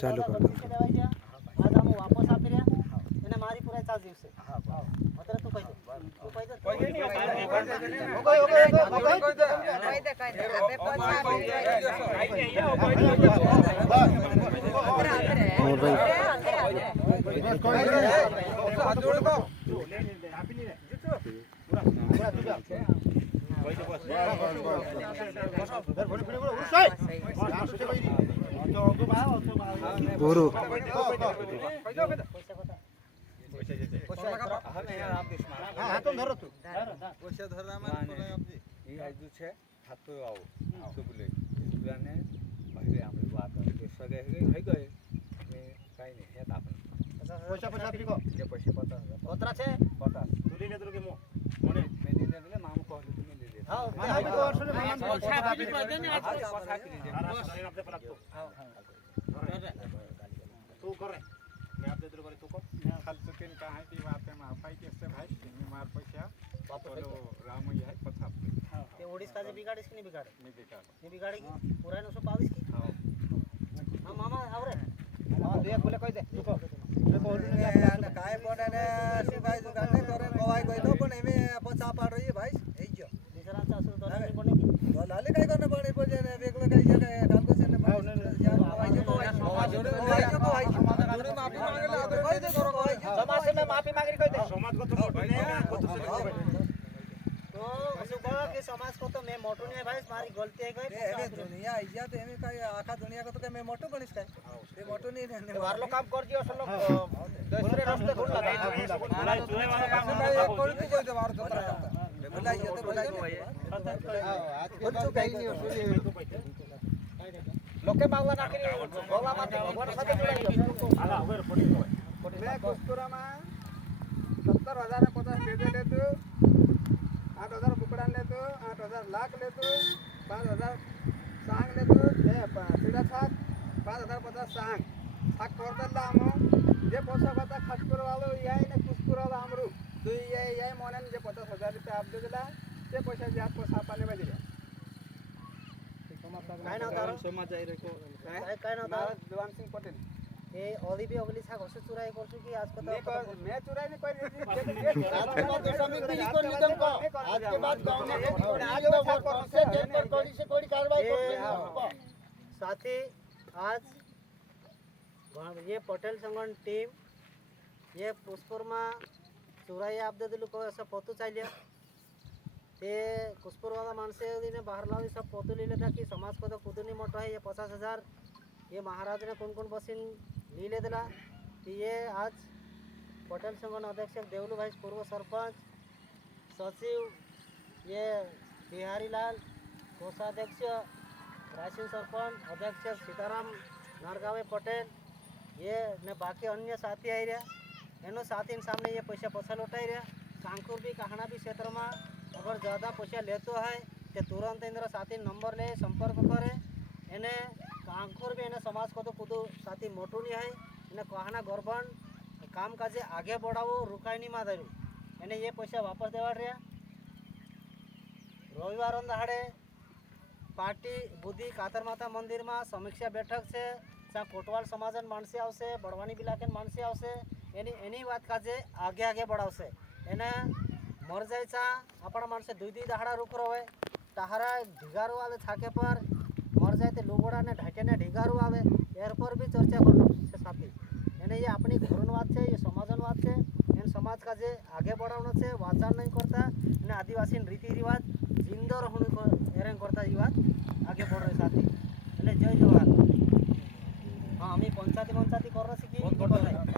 ચાલુ કર દો. आज हम वापस आप रहे એને મારી પૂરા 4 દિવસે હા અત્યારે તું કહી દે કોઈ દે ગુરુ तू कर मैं आप दे दो करे तू को खाल चुकेन का है की बात है माफाई कैसे भाई मार पैसा वापस राम ये है पछा ते ओडिस का जे बिगाड़िस कि नहीं बिगाड़े नहीं बिगाड़ेगी पूरा 922 की हां मामा आवरे हां दे बोले कह दे तू को काय पड़े ने सी भाई दुकान ने करे गवाई कोई तो पण एमे पछा पाड़ रही है भाई ए जो दूसरा 400 डॉलर नहीं बनेगी तो लाले काय करने पड़े पड़े ने वेगला काय जगह काम को से ने यार गवाई जो माफी मांगे ला तो कह दे करो गवाई समाज से मैं माफी मांग रही कह दे समाज को तो मोटो नहीं तो सुबह के समाज को तो मैं मोटो नहीं है भाई हमारी गलती है ए दुनिया इज्जत एमे काय आखा दुनिया को तो मैं मोटो बनिस काय ये मोटो नहीं ने वारलो काम कर दियो सब लोग दूसरे रास्ते ढूंढ लगा बुलाई चुने वाला काम भाई एक कोई तू कोई वार तो बुलाई ये तो बुलाई आज के तो कहीं नहीं लोके बावला नाखरी गोला माते भगवान साथे जुड़ाइयो आला ओवर पड़ी तो मैं कुस्कुरा में 70,000 ने 50 दे ले तू 8,000 बुकड़ा ले तू 8,000 लाख ले तू 5,000 सांग ले तू ए सीधा छाक 5,050 सांग छाक कर दला हम जे पैसा बता खसकुर वालो याई ने कुस्कुर वाला हमरु तू याई मोनन जे 50,000 रुपया आप दे दिला ते पैसा जे आप पैसा पाने में दिला काय ना तारो समाज आई रे को काय ना तारो देवान सिंह पटेल ए ओली भी ओगली छाक हसे चुराई करछु कि आज को तो मैं चुराई नहीं कोई आज के बाद समिति को निगम को आज के बाद गांव में आज में वोट से जेल पर कोई कार्रवाई करते साथी आज ये पटेल संगठन टीम ये पुष्परमा चुराई आप दे दिलु को ऐसा पोतु चाहिए ते कुसपुर वाला मानसे ने बाहर लावी सब पोतु ले लेता कि समाज को तो खुद नहीं मोटा है ये 50,000 ये महाराज ने कौन बसिन ली ले दिला कि ये आज पटेल संगठन अध्यक्ष देवलू भाई पूर्व सरपंच सचिव ये बिहारी लाल कोषाध्यक्ष रायसिंह सरपंच अध्यक्ष सीताराम नारगावे पटेल ये ने बाकी अन्य साथी आई रहा एनो साथी सामने ये पैसा पछा लौटाई रहा कांकुर भी कहाना भी क्षेत्र में अगर ज़्यादा पैसा लेते है तो तुरंत इंद्र साथी नंबर ले संपर्क करे एने कांकुर भी एने समाज को तो खुद साथी मोटू नहीं है इन्हें कहना गर्भन काम काजे आगे बढ़ाओ रुकाई नहीं मारू एने ये पैसा वापस देवा रहा रविवार दहाड़े पार्टी बुद्धि कातर माता मंदिर में समीक्षा बैठक से कोटवाल समाजन मानसी आवशे बड़वानी बिलाकेन मानसी आवशे एनी बात काजे आगे आगे बढ़ावशे एने मर जायचा आपण माणसे दुई दहाड़ा रुक रहे टहारा ढिगारू आवे छाके पर मर जाए तो लुगोड़ा ने ढाके ने ढिगारू आवे एर पर भी चर्चा कर साथी एने ये अपनी घरन बात है ये समाजन बात है एन समाज का जे आगे बढ़ाना से वाचन नहीं करता ने आदिवासी रीति रिवाज जिंदो रहने एरें करता ये बात आगे बढ़ रहे साथी एने जय जवाहर हाँ हमें पंचायती कर रही